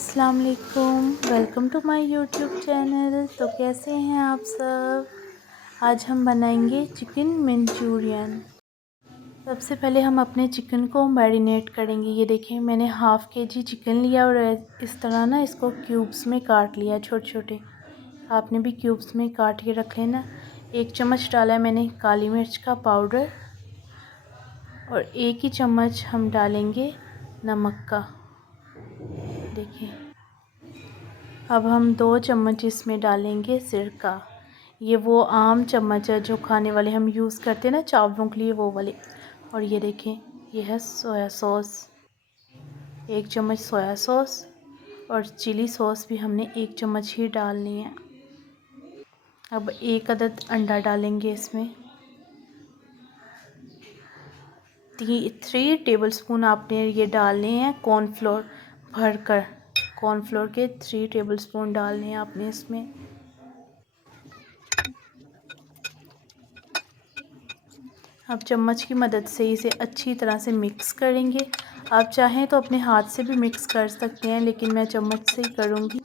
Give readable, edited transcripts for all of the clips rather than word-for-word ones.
अस्सलाम वालेकुम, welcome to my YouTube channel. तो कैसे हैं आप सब। आज हम बनाएंगे चिकन मंचूरियन। सबसे पहले हम अपने चिकन को मैरिनेट करेंगे। ये देखें, मैंने हाफ़ केजी चिकन लिया और इस तरह ना इसको क्यूब्स में काट लिया, छोटे छोटे। आपने भी क्यूब्स में काट के रख लेना। 1 चम्मच डाला है मैंने काली मिर्च का पाउडर और 1 ही चम्मच हम डालेंगे नमक का। देखिए, अब हम 2 चम्मच इसमें डालेंगे सिरका। ये वो आम चम्मच है जो खाने वाले हम यूज़ करते हैं ना चावलों के लिए, वो वाले। और ये देखें, ये है सोया सॉस, 1 चम्मच सोया सॉस। और चिली सॉस भी हमने 1 चम्मच ही डालनी है। अब 1 अदद अंडा डालेंगे इसमें। 3 टेबलस्पून आपने ये डालने हैं कॉर्नफ्लोर भरकर। कॉर्नफ्लोर के 3 टेबलस्पून डालने हैं आपने इसमें। अब चम्मच की मदद से इसे अच्छी तरह से मिक्स करेंगे। आप चाहें तो अपने हाथ से भी मिक्स कर सकते हैं, लेकिन मैं चम्मच से ही करूँगी।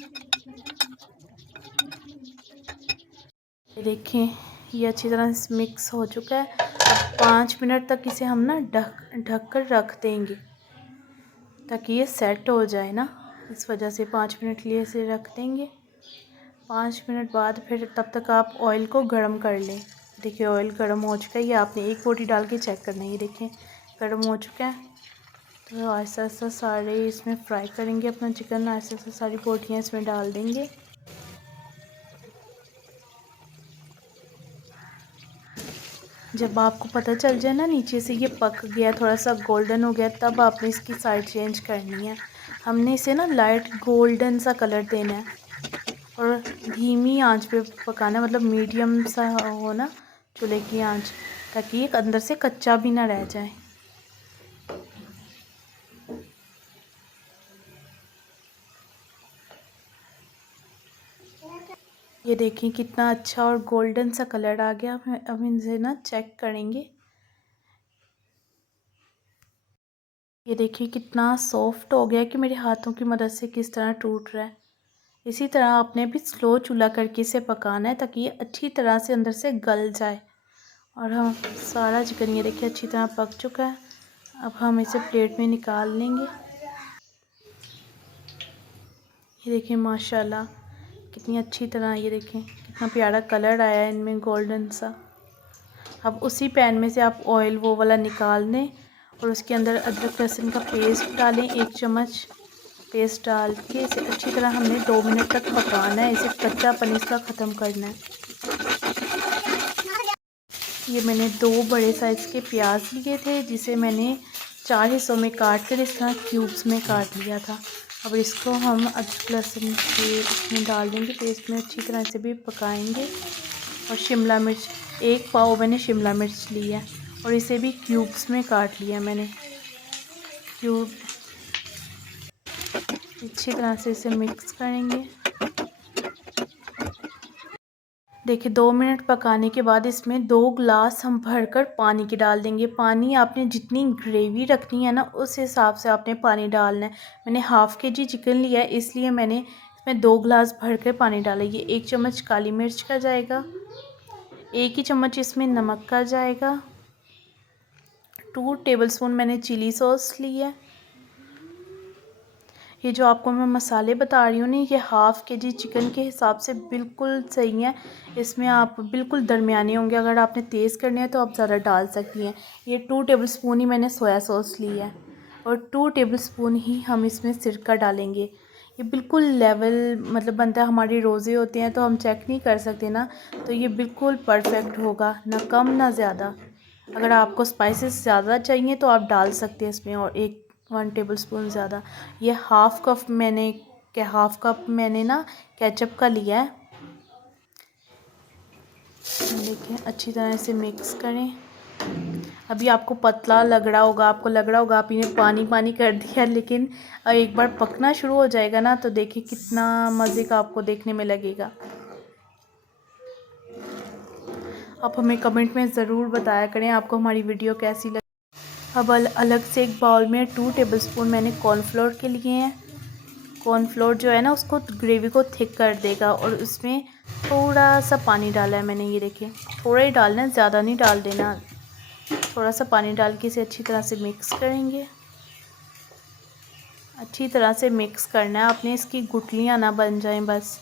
देखें, ये अच्छी तरह से मिक्स हो चुका है। अब 5 मिनट तक इसे हम ना ढक कर रख देंगे ताकि ये सेट हो जाए ना, इस वजह से 5 मिनट के लिए इसे रख देंगे। 5 मिनट बाद फिर तब तक आप ऑयल को गर्म कर लें। देखिए, ऑयल गर्म हो चुका है। ये आपने 1 बोटी डाल के चेक करना है। ये देखें, गर्म हो चुका है। तो ऐसा ऐसा सारे इसमें फ्राई करेंगे अपना चिकन। ऐसा ऐसा सारी बोटियाँ इसमें डाल देंगे। जब आपको पता चल जाए ना नीचे से ये पक गया, थोड़ा सा गोल्डन हो गया, तब आपने इसकी साइड चेंज करनी है। हमने इसे ना लाइट गोल्डन सा कलर देना है और धीमी आंच पे पकाना, मतलब मीडियम सा हो ना चूल्हे की आंच, ताकि ये अंदर से कच्चा भी ना रह जाए। ये देखिए कितना अच्छा और गोल्डन सा कलर आ गया। अब इनसे ना चेक करेंगे। ये देखिए कितना सॉफ्ट हो गया कि मेरे हाथों की मदद से किस तरह टूट रहा है। इसी तरह आपने भी स्लो चूल्हा करके इसे पकाना है ताकि ये अच्छी तरह से अंदर से गल जाए। और हम सारा चिकन ये देखिए अच्छी तरह पक चुका है। अब हम इसे प्लेट में निकाल लेंगे। ये देखिए माशाल्लाह कितनी अच्छी तरह, ये देखें कितना प्यारा कलर आया है इनमें, गोल्डन सा। अब उसी पैन में से आप ऑयल वो वाला निकाल लें और उसके अंदर अदरक लहसुन का पेस्ट डालें, 1 चम्मच पेस्ट डाल के इसे अच्छी तरह हमने 2 मिनट तक पकाना है। इसे कच्चापन इसका ख़त्म करना है। ये मैंने 2 बड़े साइज़ के प्याज लिए थे, जिसे मैंने 4 हिस्सों में काट कर इस तरह क्यूब्स में काट लिया था। अब इसको हम अदरक लहसुन के इसमें डाल देंगे पेस्ट में, अच्छी तरह से भी पकाएंगे। और शिमला मिर्च 1 पाव मैंने शिमला मिर्च ली है और इसे भी क्यूब्स में काट लिया मैंने। क्यूब अच्छी तरह से इसे मिक्स करेंगे। देखिए 2 मिनट पकाने के बाद इसमें 2 ग्लास हम भरकर पानी के डाल देंगे। पानी आपने जितनी ग्रेवी रखनी है ना, उस हिसाब से आपने पानी डालना है। मैंने हाफ़ केजी चिकन लिया है, इसलिए मैंने इसमें 2 ग्लास भरकर पानी डाला। ये 1 चम्मच काली मिर्च का जाएगा, 1 ही चम्मच इसमें नमक का जाएगा, 2 टेबलस्पून मैंने चिली सॉस ली है। ये जो आपको मैं मसाले बता रही हूँ ना, ये हाफ़ केजी चिकन के हिसाब से बिल्कुल सही है। इसमें आप बिल्कुल दरमियाने होंगे। अगर आपने तेज़ करने हैं तो आप ज़्यादा डाल सकती हैं। ये 2 टेबलस्पून ही मैंने सोया सॉस ली है और 2 टेबलस्पून ही हम इसमें सिरका डालेंगे। ये बिल्कुल लेवल मतलब बनता है। हमारे रोज़े होते हैं तो हम चेक नहीं कर सकते ना, तो ये बिल्कुल परफेक्ट होगा, ना कम ना ज़्यादा। अगर आपको स्पाइसेस ज़्यादा चाहिए तो आप डाल सकते हैं इसमें और 1 टेबलस्पून ज़्यादा। ये हाफ़ कप मैंने ना केचप का लिया है। देखिए अच्छी तरह से मिक्स करें। अभी आपको पतला लग रहा होगा, आप इन्हें पानी पानी कर दिया, लेकिन एक बार पकना शुरू हो जाएगा ना तो देखिए कितना मज़े का आपको देखने में लगेगा। आप हमें कमेंट में ज़रूर बताया करें आपको हमारी वीडियो कैसी लगी। अब अलग से एक बाउल में 2 टेबलस्पून मैंने कॉर्नफ्लोर के लिए हैं। कॉर्नफ्लोर जो है ना उसको ग्रेवी को थिक कर देगा। और उसमें थोड़ा सा पानी डाला है मैंने, ये देखिए थोड़ा ही डालना है, ज़्यादा नहीं डाल देना। थोड़ा सा पानी डाल के इसे अच्छी तरह से मिक्स करेंगे। अच्छी तरह से मिक्स करना है आपने, इसकी गुठलियाँ ना बन जाएं, बस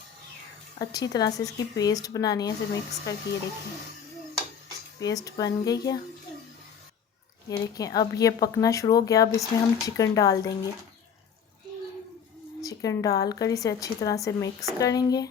अच्छी तरह से इसकी पेस्ट बनानी है। इसे मिक्स करके ये देखिए पेस्ट बन गई है। ये देखिए अब ये पकना शुरू हो गया। अब इसमें हम चिकन डाल देंगे। चिकन डालकर इसे अच्छी तरह से मिक्स करेंगे।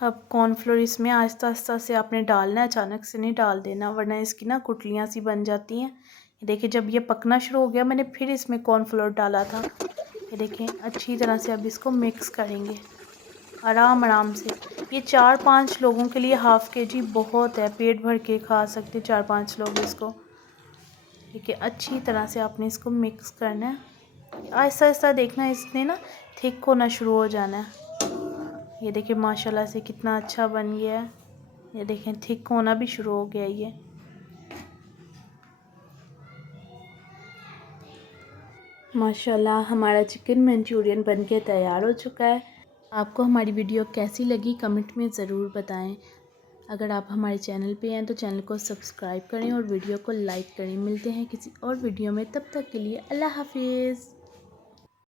अब कॉर्नफ्लोर इसमें आहिस्ता आहिस्ता से आपने डालना है, अचानक से नहीं डाल देना वरना इसकी ना गुठलियाँ सी बन जाती हैं। ये देखिए जब ये पकना शुरू हो गया मैंने फिर इसमें कॉर्नफ्लोर डाला था। ये देखिए अच्छी तरह से अब इसको मिक्स करेंगे आराम आराम से। ये 4-5 लोगों के लिए हाफ़ kg बहुत है, पेट भर के खा सकते 4-5 लोग इसको। ठीक है अच्छी तरह से आपने इसको मिक्स करना है। आहिस्ता आहिस्ता देखना इसने ना थिक होना शुरू हो जाना है। ये देखिए माशाल्लाह से कितना अच्छा बन गया है। ये देखें थिक होना भी शुरू हो गया ये। माशाल्लाह हमारा चिकन मंचूरियन बनके तैयार हो चुका है। आपको हमारी वीडियो कैसी लगी कमेंट में ज़रूर बताएं। अगर आप हमारे चैनल पे हैं तो चैनल को सब्सक्राइब करें और वीडियो को लाइक करें। मिलते हैं किसी और वीडियो में, तब तक के लिए अल्लाह हाफिज़।